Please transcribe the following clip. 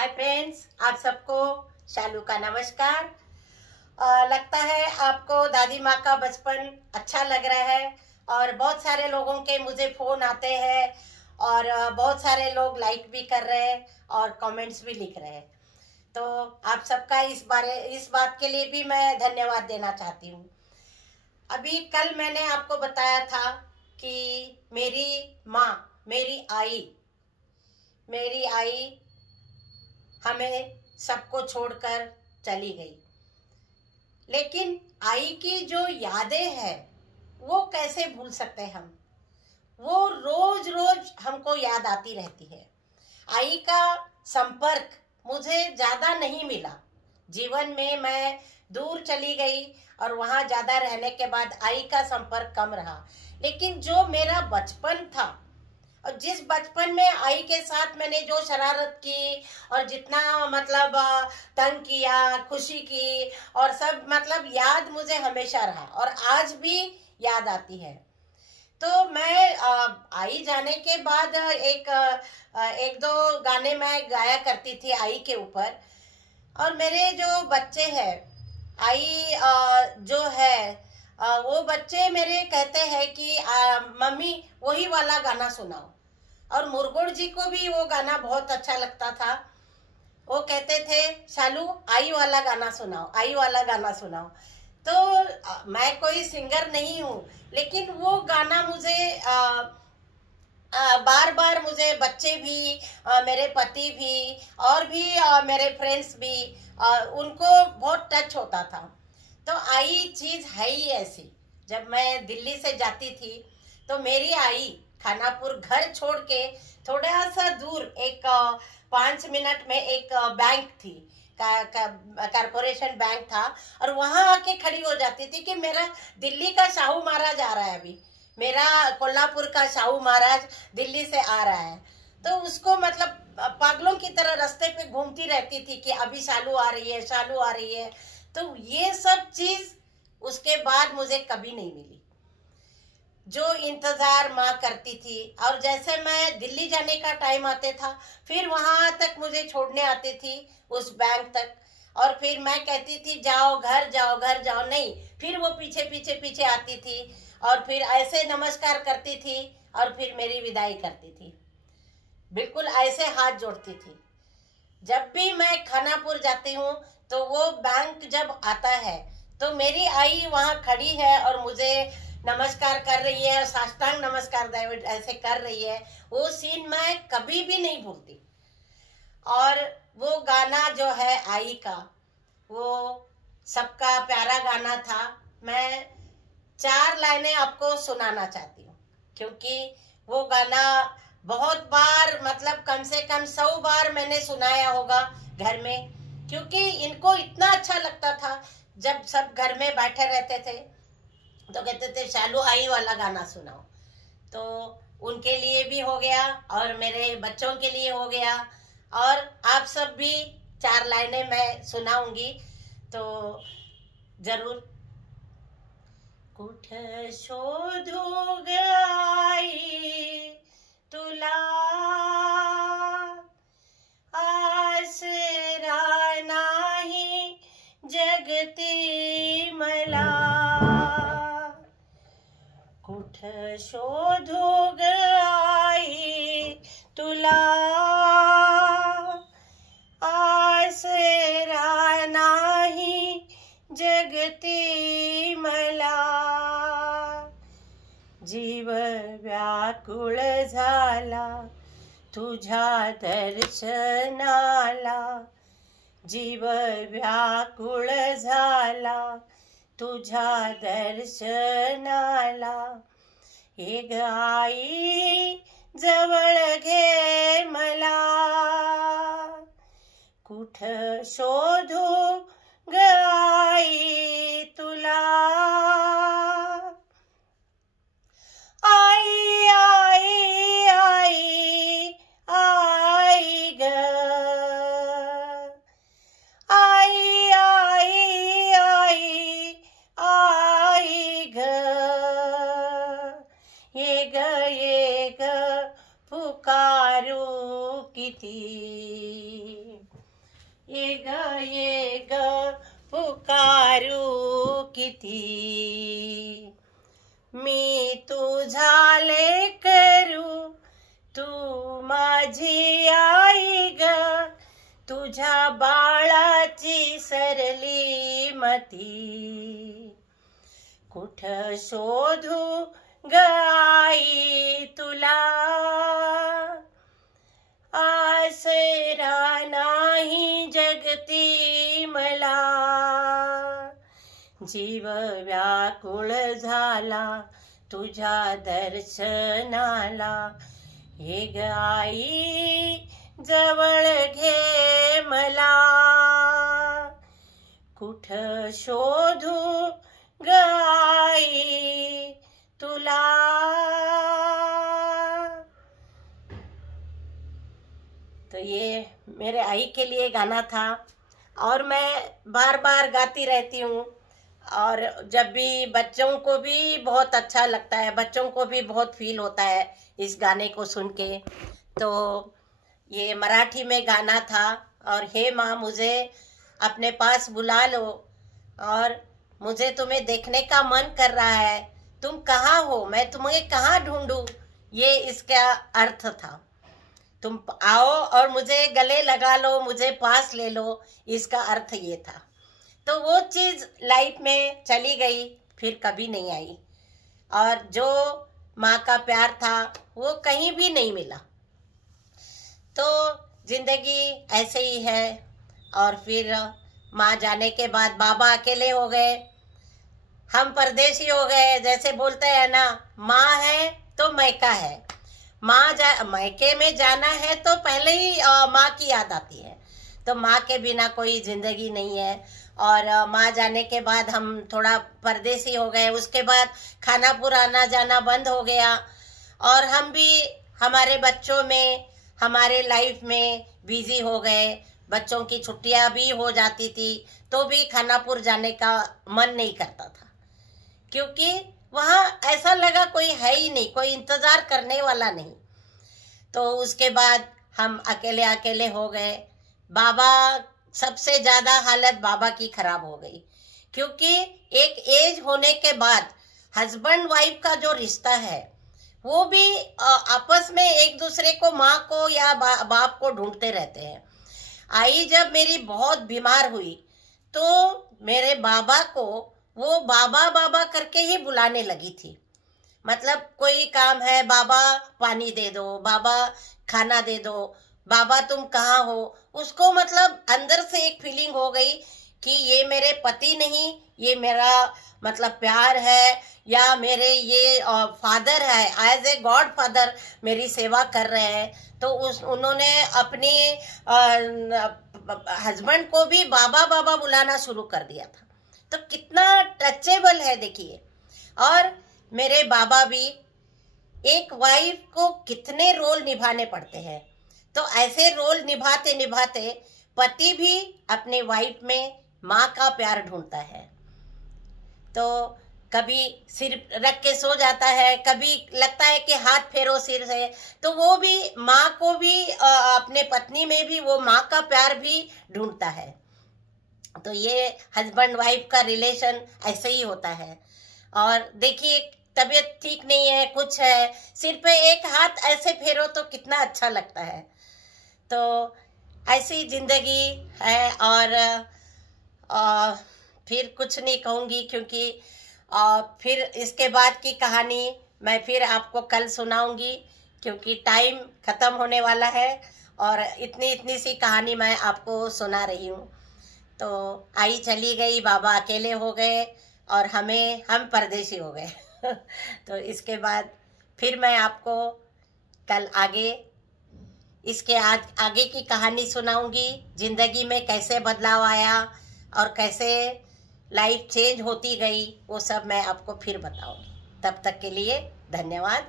Hi friends, आप सबको शालू का नमस्कार। लगता है आपको दादी माँ का बचपन अच्छा लग रहा है और बहुत सारे लोगों के मुझे फ़ोन आते हैं और बहुत सारे लोग लाइक भी कर रहे हैं और कमेंट्स भी लिख रहे हैं। तो आप सबका इस बात के लिए भी मैं धन्यवाद देना चाहती हूँ। अभी कल मैंने आपको बताया था कि मेरी माँ, मेरी आई हमें सबको छोड़कर चली गई। लेकिन आई की जो यादें हैं वो कैसे भूल सकते हम। वो रोज रोज हमको याद आती रहती है। आई का संपर्क मुझे ज्यादा नहीं मिला जीवन में। मैं दूर चली गई और वहां ज्यादा रहने के बाद आई का संपर्क कम रहा। लेकिन जो मेरा बचपन था और जिस बचपन में आई के साथ मैंने जो शरारत की और जितना मतलब तंग किया, खुशी की और सब मतलब याद मुझे हमेशा रहा और आज भी याद आती है। तो मैं आई जाने के बाद एक दो गाने मैं गाया करती थी आई के ऊपर। और मेरे जो बच्चे हैं, आई जो है वो बच्चे मेरे कहते हैं कि मम्मी वही वाला गाना सुनाओ। और मुरगुड़ जी को भी वो गाना बहुत अच्छा लगता था। वो कहते थे शालू आई वाला गाना सुनाओ, आई वाला गाना सुनाओ। तो मैं कोई सिंगर नहीं हूँ, लेकिन वो गाना मुझे बार बार मुझे बच्चे भी, मेरे पति भी और भी मेरे फ्रेंड्स भी, उनको बहुत टच होता था। तो आई चीज है ही ऐसी। जब मैं दिल्ली से जाती थी तो मेरी आई खानापुर घर छोड़ के थोड़ा सा दूर एक 5 मिनट में एक बैंक थी, कारपोरेशन बैंक था, और वहां आके खड़ी हो जाती थी कि मेरा दिल्ली का शाहू महाराज आ रहा है, अभी मेरा कोल्हापुर का शाहू महाराज दिल्ली से आ रहा है। तो उसको मतलब पागलों की तरह रास्ते पे घूमती रहती थी कि अभी शालू आ रही है, शालू आ रही है। तो ये सब चीज उसके बाद मुझे कभी नहीं मिली, जो इंतजार माँ करती थी। और जैसे मैं दिल्ली जाने का टाइम आते था, फिर वहां तक मुझे छोड़ने आती थी उस बैंक तक, और फिर मैं कहती थी जाओ घर जाओ घर जाओ, नहीं, फिर वो पीछे पीछे पीछे आती थी और फिर ऐसे नमस्कार करती थी और फिर मेरी विदाई करती थी। बिल्कुल ऐसे हाथ जोड़ती थी। जब भी मैं खानापुर जाती हूँ तो वो बैंक जब आता है तो मेरी आई वहां खड़ी है और मुझे नमस्कार कर रही है, साष्टांग नमस्कार ऐसे कर रही है। वो सीन मैं कभी भी नहीं भूलती। और वो गाना जो है आई का, वो सबका प्यारा गाना था। मैं 4 लाइनें आपको सुनाना चाहती हूँ, क्योंकि वो गाना बहुत बार, मतलब कम से कम 100 बार मैंने सुनाया होगा घर में, क्योंकि इनको इतना अच्छा लगता था। जब सब घर में बैठे रहते थे तो कहते थे शालू आई वाला गाना सुनाओ। तो उनके लिए भी हो गया और मेरे बच्चों के लिए हो गया, और आप सब भी 4 लाइनें मैं सुनाऊंगी, तो जरूर। कुठ शोधू आई तुला, आसरा नाही जगती मला। कुठ शोधू आई तुला, आसरा नाही जगती मला। जीव व्याकुळ झाला तुझ्या दर्शनाला, जीव व्याकुळ झाला तुझ्या दर्शनाला। हे ग आई जवळ घे मला, कुठ शोधू ग आई तुला। आई आई आई आई ग, आई आई आई आई ग, ये ग पुकारू किती। ये ग पुकारू किती, मी तुझा लेकरू तू माझी आई ग, तुझ्या बाळाची सरली मती, कुठ शोधू ग आई तुला, आसरा नाही जगती मला, जीव व्याकुळ झाला तुझ्या दर्शनाला, हे ग आई जवळ घे मला, कुठ शोधू ग आई तुला। तो ये मेरे आई के लिए गाना था और मैं बार बार गाती रहती हूँ, और जब भी बच्चों को भी बहुत अच्छा लगता है, बच्चों को भी बहुत फील होता है इस गाने को सुन के। तो ये मराठी में गाना था, और हे माँ मुझे अपने पास बुला लो, और मुझे तुम्हें देखने का मन कर रहा है, तुम कहाँ हो, मैं तुम्हें कहाँ ढूंढूं, ये इसका अर्थ था। तुम आओ और मुझे गले लगा लो, मुझे पास ले लो, इसका अर्थ ये था। तो वो चीज़ लाइफ में चली गई, फिर कभी नहीं आई, और जो माँ का प्यार था वो कहीं भी नहीं मिला। तो जिंदगी ऐसे ही है। और फिर माँ जाने के बाद बाबा अकेले हो गए, हम परदेसी हो गए। जैसे बोलते हैं ना, माँ है तो मैका है, मैके में जाना है तो पहले ही माँ की याद आती है। तो माँ के बिना कोई जिंदगी नहीं है। और माँ जाने के बाद हम थोड़ा परदेसी हो गए, उसके बाद खानापुर आना जाना बंद हो गया, और हम भी हमारे बच्चों में, हमारे लाइफ में बिजी हो गए। बच्चों की छुट्टियां भी हो जाती थी तो भी खानापुर जाने का मन नहीं करता था, क्योंकि वहाँ ऐसा लगा कोई है ही नहीं, कोई इंतजार करने वाला नहीं। तो उसके बाद हम अकेले अकेले हो गए। बाबा, सबसे ज्यादा हालत बाबा की खराब हो गई, क्योंकि एक एज होने के बाद हस्बैंड वाइफ का जो रिश्ता है वो भी आपस में एक दूसरे को, माँ को या बाप को ढूंढते रहते हैं। आई जब मेरी बहुत बीमार हुई तो मेरे बाबा को वो बाबा बाबा करके ही बुलाने लगी थी। मतलब कोई काम है, बाबा पानी दे दो, बाबा खाना दे दो, बाबा तुम कहाँ हो। उसको मतलब अंदर से एक फीलिंग हो गई कि ये मेरे पति नहीं, ये मेरा मतलब प्यार है, या मेरे ये फादर है, एज ए गॉड फादर मेरी सेवा कर रहे हैं। तो उन्होंने अपने हस्बैंड को भी बाबा बाबा बुलाना शुरू कर दिया था। तो कितना टचेबल है देखिए। और मेरे बाबा भी, एक वाइफ को कितने रोल निभाने पड़ते हैं। तो ऐसे रोल निभाते निभाते पति भी अपने वाइफ में माँ का प्यार ढूंढता है। तो कभी सिर रख के सो जाता है, कभी लगता है कि हाथ फेरो सिर से। तो वो भी माँ को भी, अपने पत्नी में भी वो माँ का प्यार भी ढूंढता है। तो ये हस्बैंड वाइफ का रिलेशन ऐसे ही होता है। और देखिए, तबीयत ठीक नहीं है, कुछ है, सिर पे एक हाथ ऐसे फेरो तो कितना अच्छा लगता है। तो ऐसी जिंदगी है। और फिर कुछ नहीं कहूँगी, क्योंकि फिर इसके बाद की कहानी मैं फिर आपको कल सुनाऊंगी, क्योंकि टाइम ख़त्म होने वाला है और इतनी सी कहानी मैं आपको सुना रही हूँ। तो आई चली गई, बाबा अकेले हो गए और हम परदेसी हो गए। तो इसके बाद फिर मैं आपको कल इसके आगे की कहानी सुनाऊंगी। ज़िंदगी में कैसे बदलाव आया और कैसे लाइफ चेंज होती गई, वो सब मैं आपको फिर बताऊंगी। तब तक के लिए धन्यवाद।